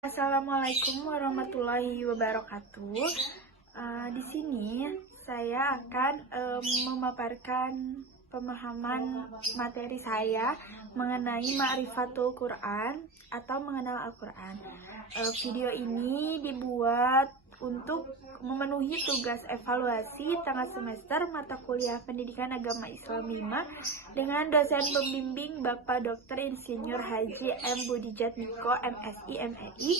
Assalamualaikum warahmatullahi wabarakatuh. Di sini saya akan memaparkan pemahaman materi saya mengenai Ma'rifatul Quran atau mengenal Al-Quran. Video ini dibuat untuk memenuhi tugas evaluasi tengah semester mata kuliah Pendidikan Agama Islam 5 dengan dosen pembimbing Bapak Dr. Insinyur Haji M. Budijatmiko MSI MEI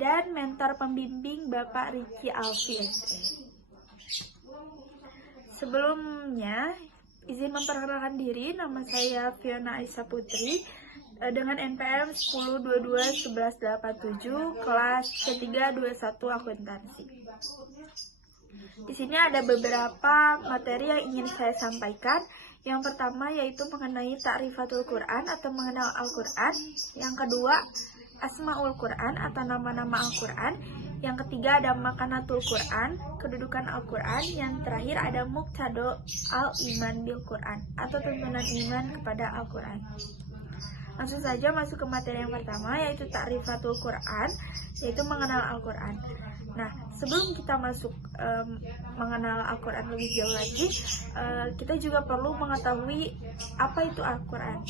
dan mentor pembimbing Bapak Riki Alfi SE. Sebelumnya, izin memperkenalkan diri, nama saya Fiona Aisyah Putri dengan NPM 10221187 kelas C321 akuntansi. Di sini ada beberapa materi yang ingin saya sampaikan. Yang pertama yaitu mengenai Ta'rifatul Quran atau mengenal Al-Quran. Yang kedua, Asmaul Quran atau nama-nama Al-Quran. Yang ketiga ada Makanatul Quran, kedudukan Al-Quran. Yang terakhir ada Muqtado Al-Iman Bil Quran atau tuntunan iman kepada Al-Quran. Langsung saja masuk ke materi yang pertama yaitu Ta'rifatul Quran, yaitu mengenal Al-Quran. Nah, sebelum kita masuk mengenal Al-Quran lebih jauh lagi, kita juga perlu mengetahui apa itu Al-Quran.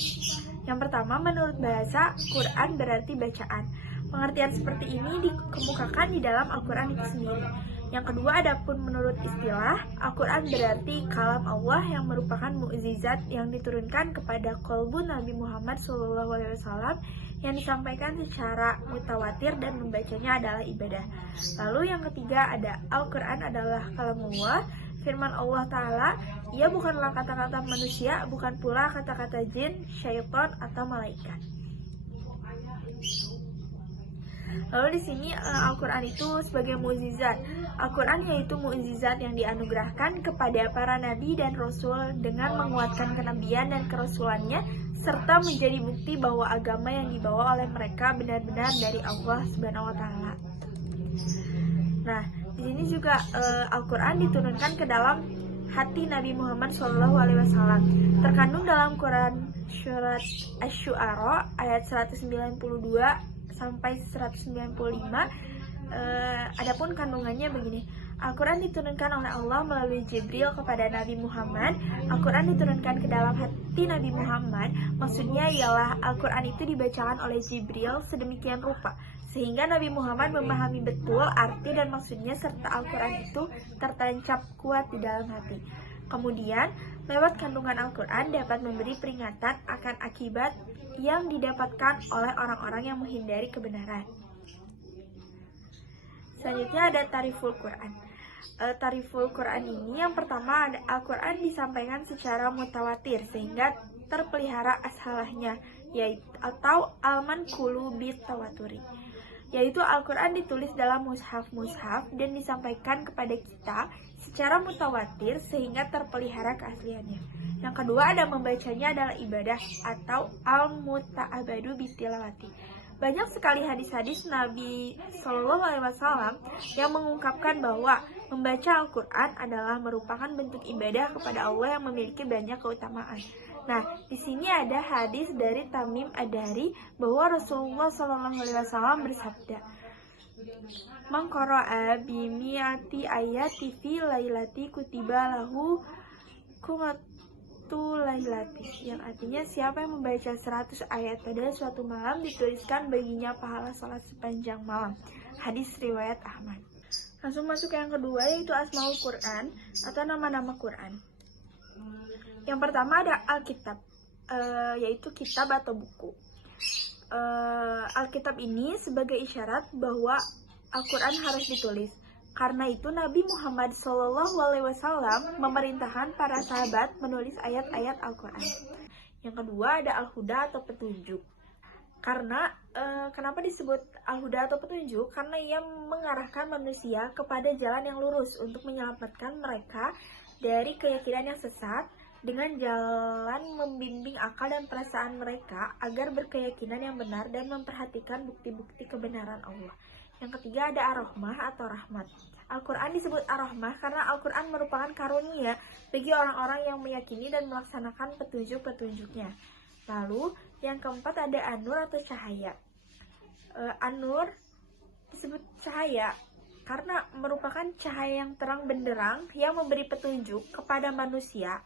Yang pertama, menurut bahasa, Quran berarti bacaan. Pengertian seperti ini dikemukakan di dalam Al-Quran itu sendiri. Yang kedua, adapun menurut istilah, Al-Quran berarti kalam Allah yang merupakan mukjizat yang diturunkan kepada qalbu Nabi Muhammad SAW yang disampaikan secara mutawatir dan membacanya adalah ibadah. Lalu yang ketiga ada Al-Quran adalah kalam Allah, firman Allah Ta'ala, ia bukanlah kata-kata manusia, bukan pula kata-kata jin, syaitan, atau malaikat. Lalu di sini Al-Quran itu sebagai mukjizat. Al-Quran yaitu mukjizat yang dianugerahkan kepada para nabi dan rasul dengan menguatkan kenabian dan kerasulannya serta menjadi bukti bahwa agama yang dibawa oleh mereka benar-benar dari Allah Subhanahu wa taala. Nah, di sini juga Al-Quran diturunkan ke dalam hati Nabi Muhammad SAW. Terkandung dalam Quran surat Asy-Syu'ara ayat 192 sampai 195. Adapun kandungannya begini. Al-Quran diturunkan oleh Allah melalui Jibril kepada Nabi Muhammad. Al-Quran diturunkan ke dalam hati Nabi Muhammad. Maksudnya ialah Al-Quran itu dibacakan oleh Jibril sedemikian rupa sehingga Nabi Muhammad memahami betul arti dan maksudnya serta Al-Quran itu tertancap kuat di dalam hati. Kemudian, lewat kandungan Al-Quran dapat memberi peringatan akan akibat yang didapatkan oleh orang-orang yang menghindari kebenaran. Selanjutnya ada Ta'riful Quran. Ta'riful Quran ini yang pertama ada Al-Quran disampaikan secara mutawatir sehingga terpelihara ashalahnya yaitu atau al-manqulu bitawaturi, yaitu Al-Quran ditulis dalam mushaf-mushaf dan disampaikan kepada kita secara mutawatir sehingga terpelihara keasliannya. Yang kedua ada membacanya adalah ibadah atau al-muta'abadu bitilawati. Banyak sekali hadis-hadis Nabi SAW yang mengungkapkan bahwa membaca Al-Quran adalah merupakan bentuk ibadah kepada Allah yang memiliki banyak keutamaan. Nah, di sini ada hadis dari Tamim Ad-Dari bahwa Rasulullah SAW bersabda, "Man qara'a bi mi'ati ayati fi lailati kutiba lahu lailati," yang artinya siapa yang membaca 100 ayat pada suatu malam dituliskan baginya pahala salat sepanjang malam. Hadis riwayat Ahmad. Langsung masuk ke yang kedua yaitu Asmaul Quran atau nama-nama Quran. Yang pertama ada Alkitab, yaitu kitab atau buku. Alkitab ini sebagai isyarat bahwa Al-Quran harus ditulis. Karena itu Nabi Muhammad SAW memerintahkan para sahabat menulis ayat-ayat Al-Quran. Yang kedua ada Al-Huda atau petunjuk. Karena kenapa disebut Al-Huda atau petunjuk? Karena ia mengarahkan manusia kepada jalan yang lurus untuk menyelamatkan mereka dari keyakinan yang sesat dengan jalan membimbing akal dan perasaan mereka agar berkeyakinan yang benar dan memperhatikan bukti-bukti kebenaran Allah. Yang ketiga ada Ar-Rahmah atau rahmat. Al-Quran disebut Ar-Rahmah karena Al-Quran merupakan karunia bagi orang-orang yang meyakini dan melaksanakan petunjuk-petunjuknya. Lalu yang keempat ada An-Nur atau cahaya. An-Nur disebut cahaya karena merupakan cahaya yang terang benderang yang memberi petunjuk kepada manusia,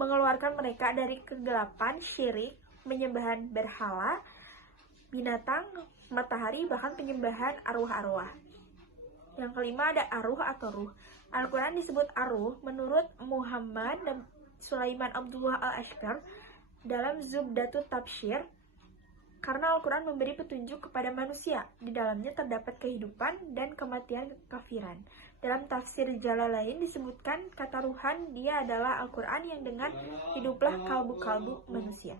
mengeluarkan mereka dari kegelapan syirik, penyembahan berhala, binatang, matahari, bahkan penyembahan arwah-arwah. Yang kelima ada aruh atau ruh. Al-Quran disebut aruh menurut Muhammad dan Sulaiman Abdullah al-Ashkar dalam Zubdatut Tafsir, karena Al-Quran memberi petunjuk kepada manusia. Di dalamnya terdapat kehidupan dan kematian kekafiran. Dalam tafsir Jalalain disebutkan kata ruhan dia adalah Al-Quran yang dengan hiduplah kalbu-kalbu manusia.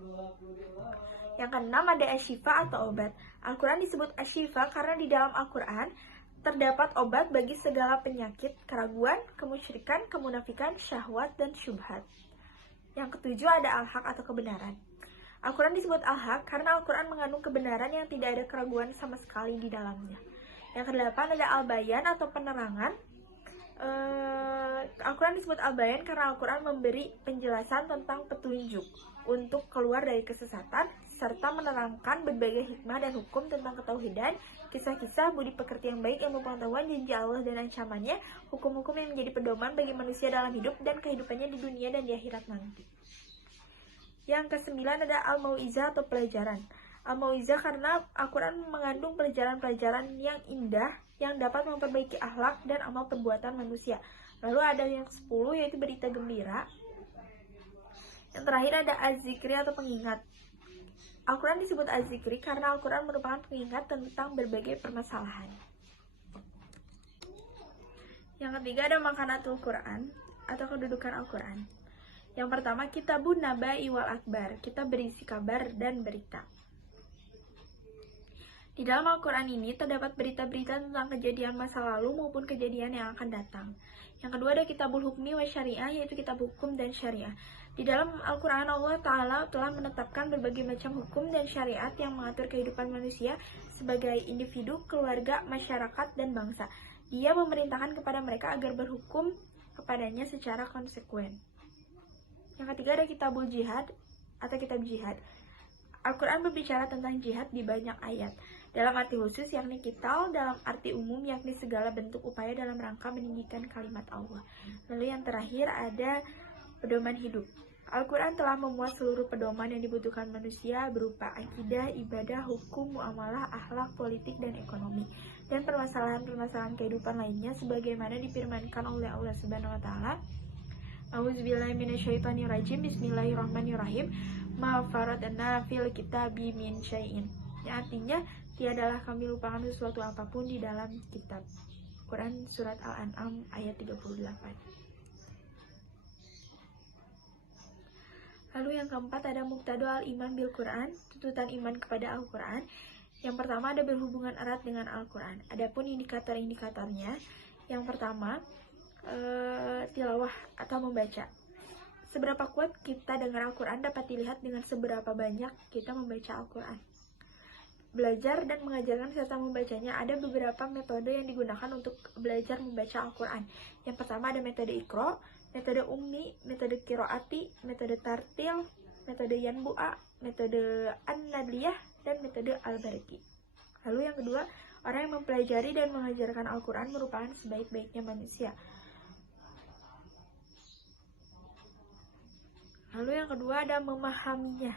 Yang keenam ada asyifa atau obat. Al-Quran disebut asyifa karena di dalam Al-Quran terdapat obat bagi segala penyakit, keraguan, kemusyrikan, kemunafikan, syahwat, dan syubhat. Yang ketujuh ada al-haq atau kebenaran. Al-Quran disebut al-haq karena Al-Quran mengandung kebenaran yang tidak ada keraguan sama sekali di dalamnya. Yang kedelapan ada al-bayan atau penerangan. Al-Quran disebut al-bayan karena Al-Quran memberi penjelasan tentang petunjuk untuk keluar dari kesesatan, serta menerangkan berbagai hikmah dan hukum tentang ketauhidan, kisah-kisah, budi pekerti yang baik, ilmu pengetahuan, janji Allah dan ancamannya, hukum-hukum yang menjadi pedoman bagi manusia dalam hidup dan kehidupannya di dunia dan di akhirat nanti. Yang kesembilan ada al-mau'izah atau pelajaran. Al-mau'izah karena Al-Quran mengandung pelajaran-pelajaran yang indah yang dapat memperbaiki akhlak dan amal perbuatan manusia. Lalu ada yang 10 yaitu berita gembira. Yang terakhir ada az-zikri atau pengingat. Al-Quran disebut az-zikri karena Al-Quran merupakan pengingat tentang berbagai permasalahan. Yang ketiga ada makanatul Quran atau kedudukan Al-Quran. Yang pertama, kitabun nabai wal akbar, kitab berisi kabar dan berita. Di dalam Al-Quran ini terdapat berita-berita tentang kejadian masa lalu maupun kejadian yang akan datang. Yang kedua ada kitabul hukmi wa syariah, yaitu kitab hukum dan syariah. Di dalam Al-Quran Allah Ta'ala telah menetapkan berbagai macam hukum dan syariat yang mengatur kehidupan manusia sebagai individu, keluarga, masyarakat, dan bangsa. Dia memerintahkan kepada mereka agar berhukum kepadanya secara konsekuen. Yang ketiga ada kitabul jihad atau kitab jihad. Al-Quran berbicara tentang jihad di banyak ayat. Dalam arti khusus yakni qital, dalam arti umum yakni segala bentuk upaya dalam rangka meninggikan kalimat Allah. Lalu yang terakhir ada pedoman hidup. Al-Quran telah memuat seluruh pedoman yang dibutuhkan manusia berupa akidah, ibadah, hukum, muamalah, akhlak, politik, dan ekonomi, dan permasalahan-permasalahan kehidupan lainnya sebagaimana difirmankan oleh Allah Subhanahu wa taala. A'udzubillahi minasyaitonirrajim. Bismillahirrahmanirrahim. Ma faradna fil kitabi min syai'in. Yang artinya tiadalah kami lupakan sesuatu apapun di dalam kitab. Quran surat Al-An'am ayat 38. Lalu yang keempat ada muqtado al-iman bil Quran, tuntutan iman kepada Al-Quran. Yang pertama ada berhubungan erat dengan Al-Quran. Adapun indikator-indikatornya, yang pertama tilawah atau membaca. Seberapa kuat kita dengar Al-Quran dapat dilihat dengan seberapa banyak kita membaca Al-Quran. Belajar dan mengajarkan serta membacanya. Ada beberapa metode yang digunakan untuk belajar membaca Al-Quran. Yang pertama ada metode Iqra, metode Ummi, metode Qiraati, metode Tartil, metode Yanbu'a, metode An-Nadliyah, dan metode Al-Barqi. Lalu yang kedua, orang yang mempelajari dan mengajarkan Al-Quran merupakan sebaik-baiknya manusia. Lalu yang kedua ada memahaminya.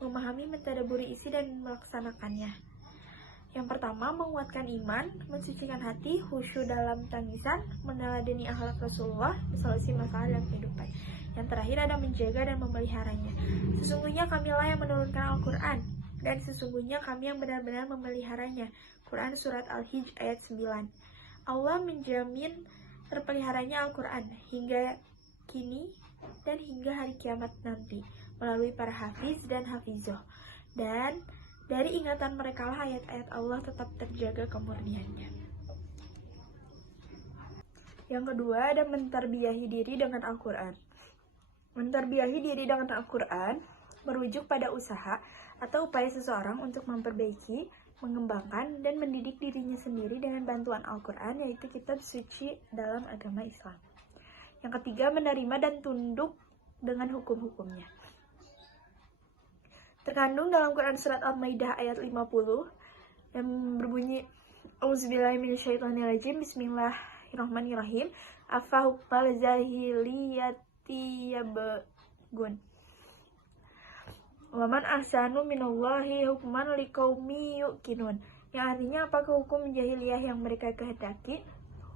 Memahami, mentadaburi isi dan melaksanakannya. Yang pertama, menguatkan iman, mensucikan hati, khusyuk dalam tangisan, meneladani akhlak Rasulullah, solusi masalah dalam kehidupan. Yang terakhir ada menjaga dan memeliharanya. Sesungguhnya kamilah yang menurunkan Al-Quran, dan sesungguhnya kami yang benar-benar memeliharanya. Quran surat Al-Hijj ayat 9. Allah menjamin terpeliharanya Al-Quran hingga kini dan hingga hari kiamat nanti melalui para hafiz dan hafizoh, dan dari ingatan mereka lah ayat-ayat Allah tetap terjaga kemurniannya. Yang kedua ada mentarbiyahi diri dengan Al-Quran. Mentarbiyahi diri dengan Al-Quran merujuk pada usaha atau upaya seseorang untuk memperbaiki, mengembangkan, dan mendidik dirinya sendiri dengan bantuan Al-Quran, yaitu kitab suci dalam agama Islam. Yang ketiga, menerima dan tunduk dengan hukum-hukumnya. Terkandung dalam Quran surat Al-Maidah ayat 50 yang berbunyi, Auzubillahiminasyaitonirrajim. Bismillahirrahmanirrahim. Afa hukmal jahiliyati yabgun. Waman ahsanu minallahi hukman liqaumi yuqinun. Yang artinya, apakah hukum jahiliyah yang mereka kehendaki?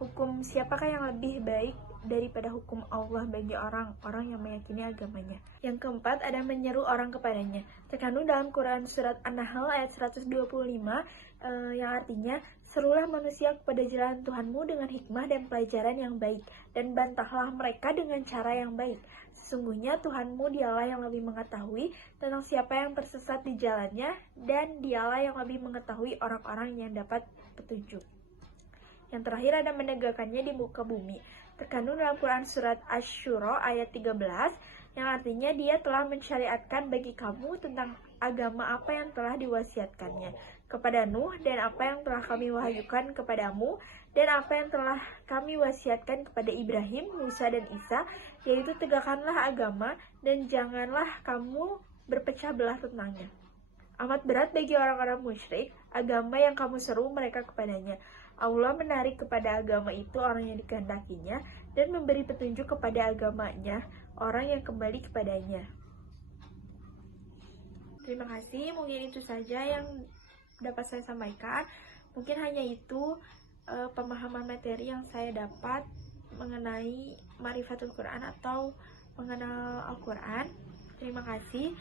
Hukum siapakah yang lebih baik daripada hukum Allah bagi orang-orang yang meyakini agamanya? Yang keempat, ada menyeru orang kepadanya. Terkandung dalam Quran surat An-Nahl ayat 125 yang artinya, serulah manusia kepada jalan Tuhanmu dengan hikmah dan pelajaran yang baik, dan bantahlah mereka dengan cara yang baik. Sesungguhnya Tuhanmu dialah yang lebih mengetahui tentang siapa yang tersesat di jalannya, dan dialah yang lebih mengetahui orang-orang yang dapat petunjuk. Yang terakhir, ada menegakkannya di muka bumi. Terkandung dalam Quran surat Asy-Syura ayat 13 yang artinya, dia telah mensyariatkan bagi kamu tentang agama apa yang telah diwasiatkannya kepada Nuh, dan apa yang telah kami wahyukan kepadamu, dan apa yang telah kami wasiatkan kepada Ibrahim, Musa, dan Isa, yaitu tegakkanlah agama dan janganlah kamu berpecah belah tentangnya. Amat berat bagi orang-orang musyrik agama yang kamu seru mereka kepadanya. Allah menarik kepada agama itu orang yang dikehendakinya, dan memberi petunjuk kepada agamanya orang yang kembali kepadanya. Terima kasih, mungkin itu saja yang dapat saya sampaikan. Mungkin hanya itu pemahaman materi yang saya dapat mengenai Ma'rifatul Quran atau mengenal Al-Quran. Terima kasih.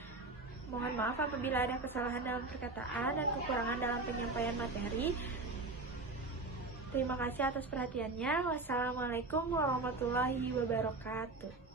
Mohon maaf apabila ada kesalahan dalam perkataan dan kekurangan dalam penyampaian materi. Terima kasih atas perhatiannya. Wassalamualaikum warahmatullahi wabarakatuh.